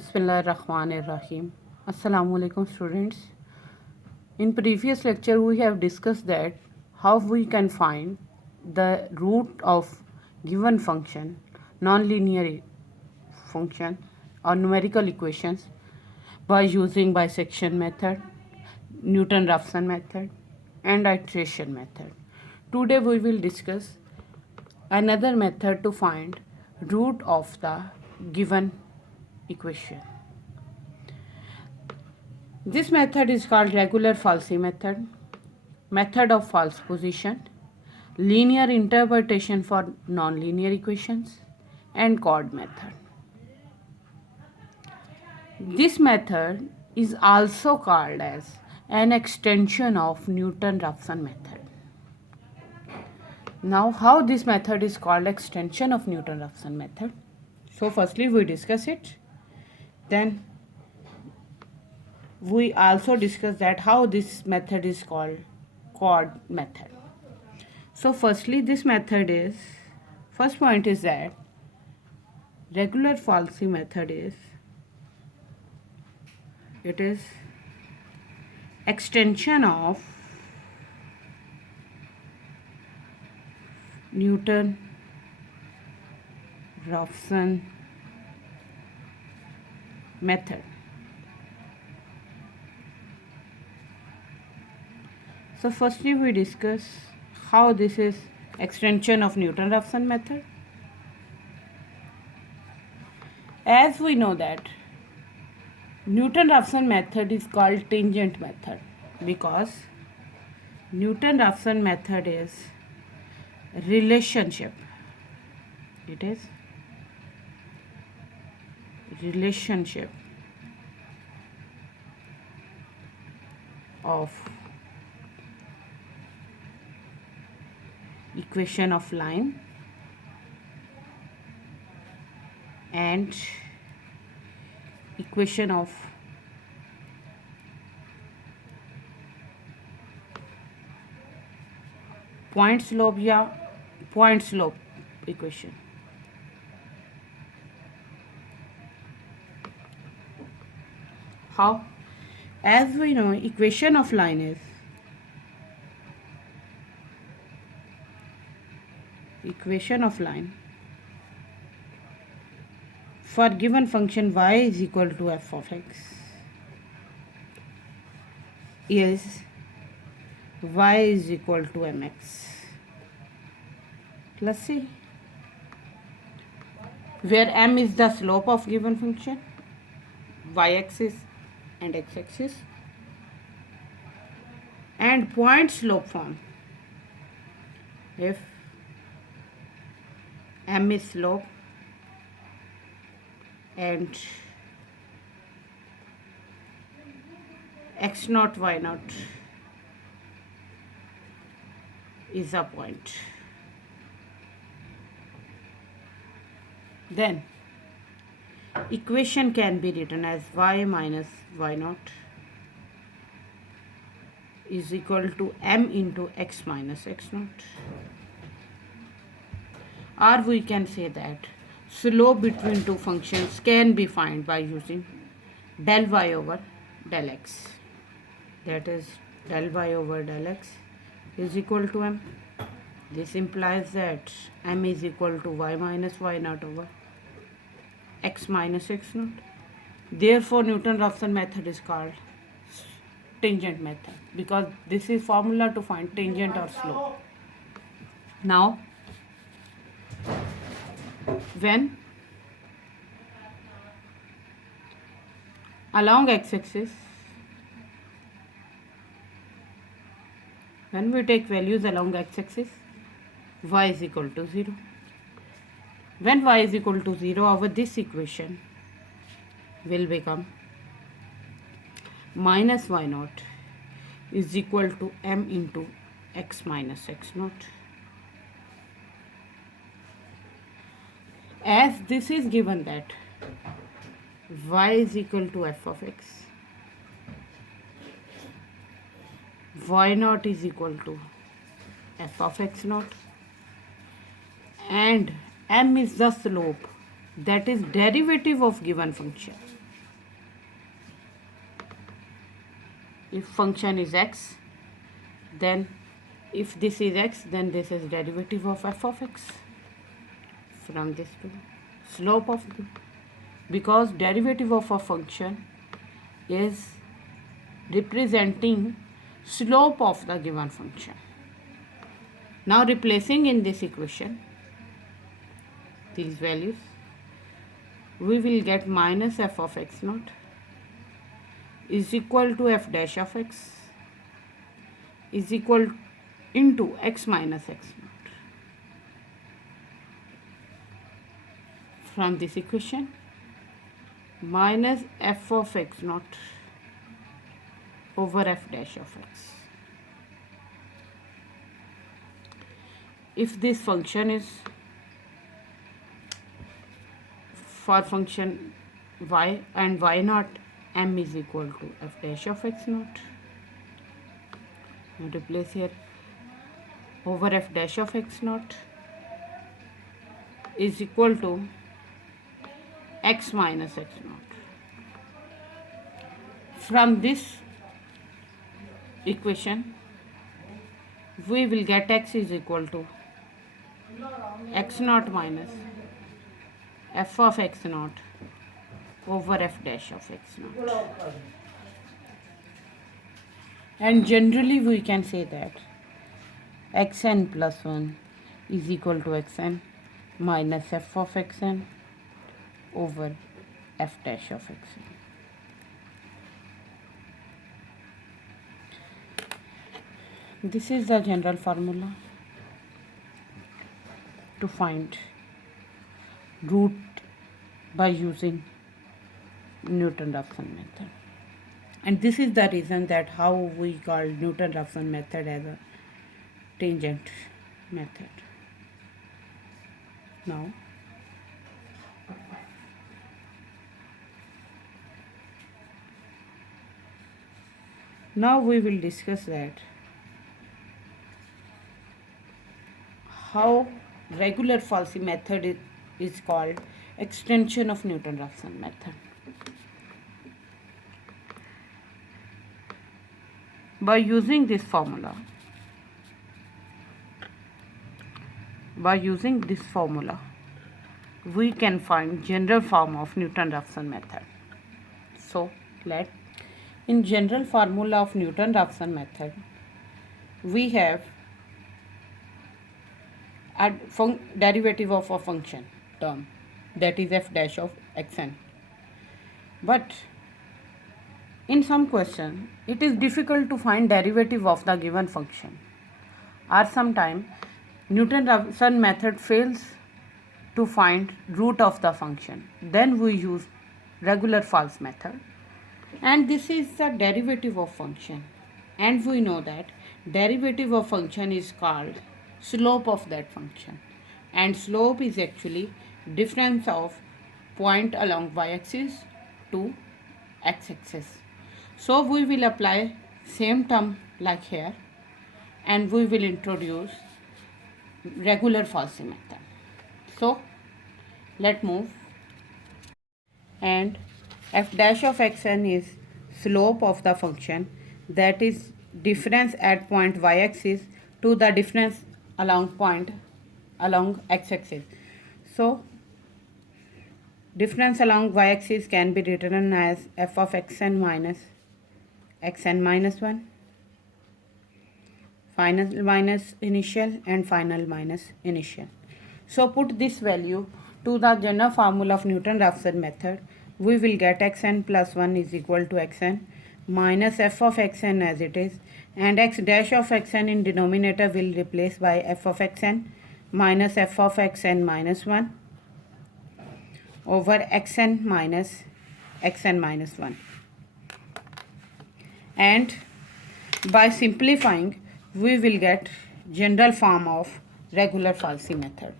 Bismillahirrahmanirrahim. Assalamu alaikum students. In previous lecture we have discussed that how we can find the root of given function, nonlinear function or numerical equations by using bisection method, Newton-Raphson method and iteration method. Today we will discuss another method to find root of the given equation. This method is called regular Falsi method, method of false position, linear interpretation for nonlinear equations, and chord method. This method is also called as an extension of Newton-Raphson method. Now, how this method is called extension of Newton-Raphson method? So, firstly we discuss it, then we also discuss that how this method is called chord method. So firstly this method is, first point is that regular Falsi method is, it is extension of Newton-Raphson method. So firstly we discuss how this is extension of Newton-Raphson method. As we know that Newton-Raphson method is called tangent method because Newton-Raphson method is relationship. It is relationship of equation of line and equation of point slope या point slope equation. How? As we know, equation of line is equation of line for given function y is equal to f of x is y is equal to mx plus c, where m is the slope of given function, y-axis and x-axis, and point slope form if m is slope and x naught y naught is a point. Then equation can be written as y minus y naught is equal to m into x minus x naught. Or we can say that slope between two functions can be found by using del y over del x. That is del y over del x is equal to m. This implies that m is equal to y minus y naught over x minus x naught. Therefore, Newton-Raphson method is called tangent method because this is formula to find tangent or slope. Now, when along x-axis, when we take values along x-axis, y is equal to 0. When y is equal to 0, our this equation will become minus y naught is equal to m into x minus x naught. As this is given that y is equal to f of x, y naught is equal to f of x naught, and m is the slope, that is derivative of given function. If function is x, then if this is x, then this is derivative of f of x from this to slope of the, because derivative of a function is representing slope of the given function. Now replacing in this equation these values, we will get minus f of x naught is equal to f dash of x is equal into x minus x naught. From this equation, minus f of x naught over f dash of x. If this function is for function y and y naught, m is equal to f dash of x naught. Now replace here over f dash of x naught is equal to x minus x naught. From this equation, we will get x is equal to x naught minus f of x naught over f dash of x naught. And generally we can say that xn plus 1 is equal to xn minus f of xn over f dash of xn. This is the general formula to find root by using Newton-Raphson method. And this is the reason that how we call Newton-Raphson method as a tangent method. Now we will discuss that how regular Falsi method is called extension of Newton-Raphson method. By using this formula, we can find general form of Newton-Raphson method. So in general formula of Newton-Raphson method, we have derivative of a function term, that is f dash of xn. But in some question, it is difficult to find derivative of the given function, or sometime Newton-Raphson method fails to find root of the function. Then we use regular Falsi method, and this is the derivative of function, and we know that derivative of function is called slope of that function, and slope is actually difference of point along y-axis to x-axis. So we will apply same term like here, and we will introduce regular Falsi method. So let's move. And f dash of xn is slope of the function, that is difference at point y-axis to the difference along point along x-axis. So difference along y-axis can be written as f of xn minus xn minus 1, final minus initial, and final minus initial. So put this value to the general formula of Newton-Raphson method. We will get xn plus 1 is equal to xn minus f of xn as it is, and x dash of xn in denominator will replace by f of xn minus f of xn minus 1 over xn minus xn minus 1. And by simplifying, we will get general form of regular Falsi method.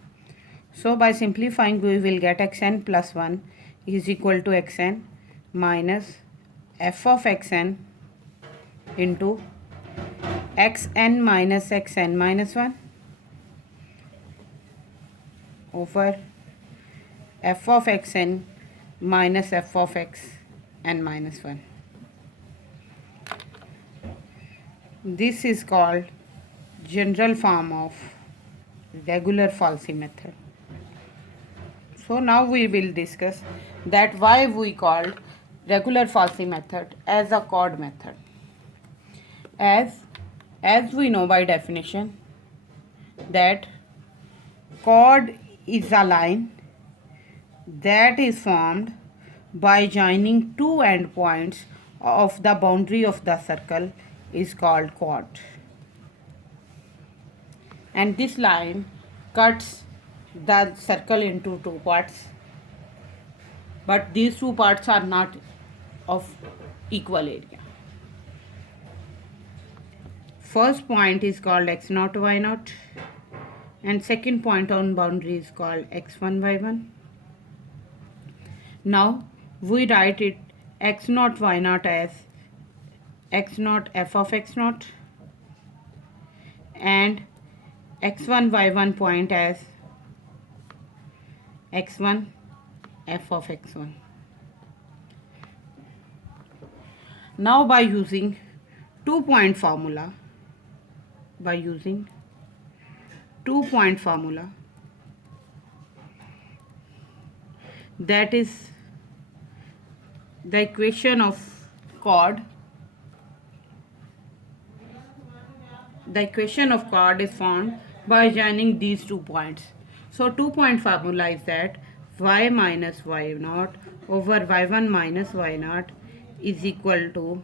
So by simplifying, we will get xn plus 1 is equal to xn minus f of xn into xn minus xn minus 1 over f of xn minus f of xn minus 1. This is called general form of regular Falsi method. So now we will discuss that why we called regular Falsi method as a chord method. As we know by definition that chord is a line that is formed by joining two endpoints of the boundary of the circle is called chord. And this line cuts the circle into two parts, but these two parts are not of equal area. First point is called x0 y0 and second point on boundary is called x1 y1. Now we write it x0 y0 as x0 f of x0 and x1 y1 point as x1 f of x1. Now by using 2-point formula, that is the equation of chord. The equation of chord is found by joining these 2 points. So 2-point formula is that y minus y0 over y1 minus y0 is equal to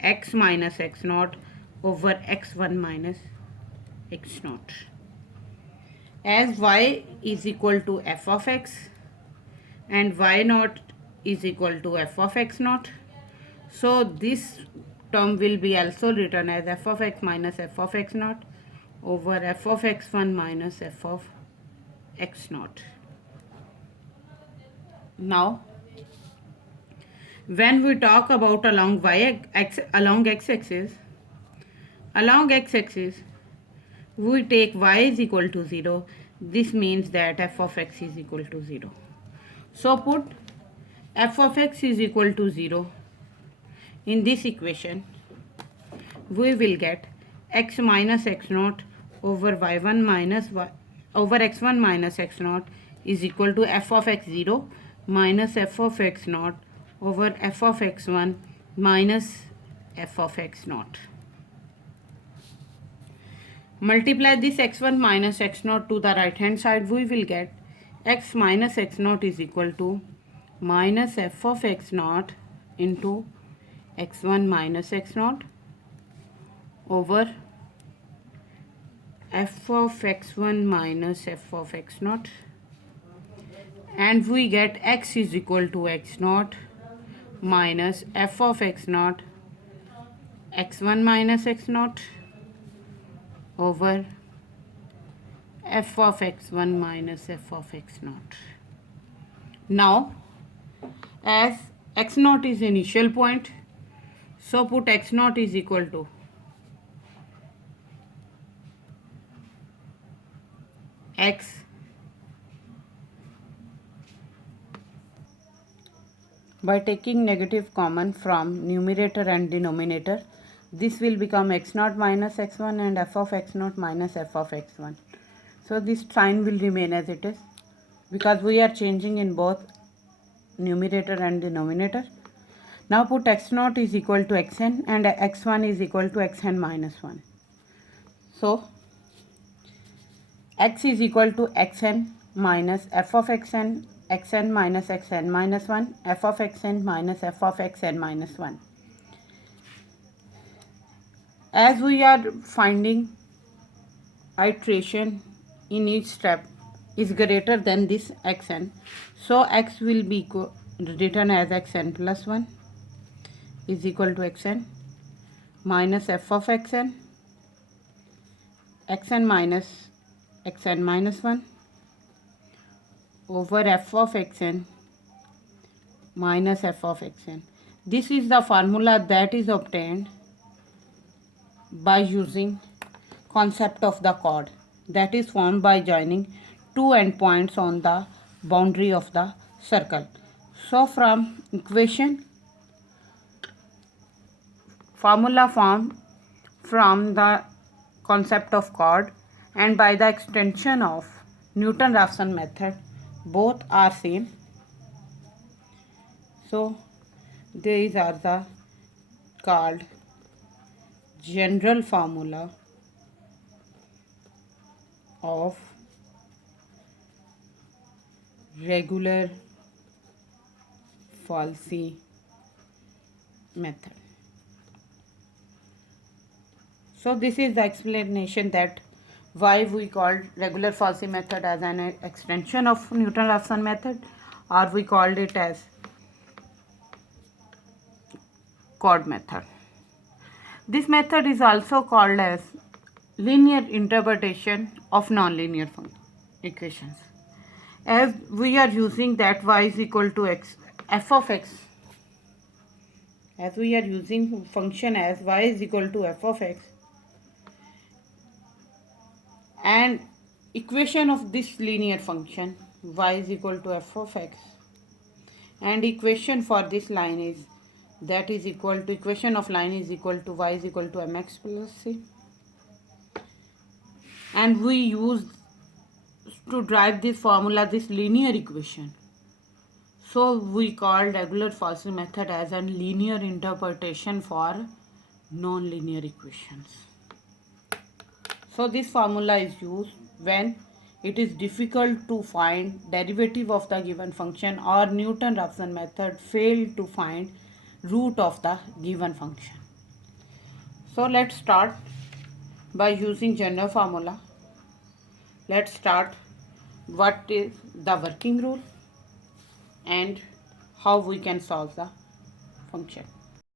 x minus x0 over x1 minus x0. As y is equal to f of x and y0 is equal to f of x0, so this term will be also written as f of x minus f of x0 over f of x1 minus f of x0. Now when we talk about along x-axis, we take y is equal to 0. This means that f of x is equal to 0. So put f of x is equal to 0 in this equation. We will get x minus x0 over y1 minus over x1 minus x0 is equal to f of x0 minus f of x0 over f of x1 minus f of x0. Multiply this x1 minus x0 to the right hand side, we will get x minus x0 is equal to minus f of x0 into x1 minus x0 over f of x1 minus f of x0, and we get x is equal to x0 minus f of x0 x1 minus x0 over f of x1 minus f of x0. Now as x0 is initial point, so put x0 is equal to x by taking negative common from numerator and denominator. This will become x0 minus x1 and f of x0 minus f of x1. So this sign will remain as it is because we are changing in both numerator and denominator. Now put x0 is equal to xn and x1 is equal to xn minus 1. So x is equal to xn minus f of xn, xn minus xn minus 1, f of xn minus f of xn minus 1. As we are finding iteration in each step is greater than this xn, so x will be written as xn plus 1 is equal to xn minus f of xn, xn minus xn minus 1 over f of xn minus f of xn. This is the formula that is obtained by using concept of the chord, that is formed by joining two endpoints on the boundary of the circle. So from equation formula form from the concept of chord and by the extension of Newton-Raphson method, both are same. So these are the called general formula of regular Falsi method. So this is the explanation that why we called regular Falsi method as an extension of Newton-Raphson method, or we called it as chord method. This method is also called as linear interpretation of nonlinear equations. As we are using that y is equal to x, f of x, as we are using function as y is equal to f of x, and equation of this linear function y is equal to f of x, and equation for this line is that is equal to, equation of line is equal to y is equal to mx plus c, and we use to drive this formula this linear equation. So we call regular Falsi method as a linear interpretation for non-linear equations. So this formula is used when it is difficult to find derivative of the given function, or Newton-Raphson method failed to find root of the given function. So let's start by using general formula. Let's start what is the working rule and how we can solve the function.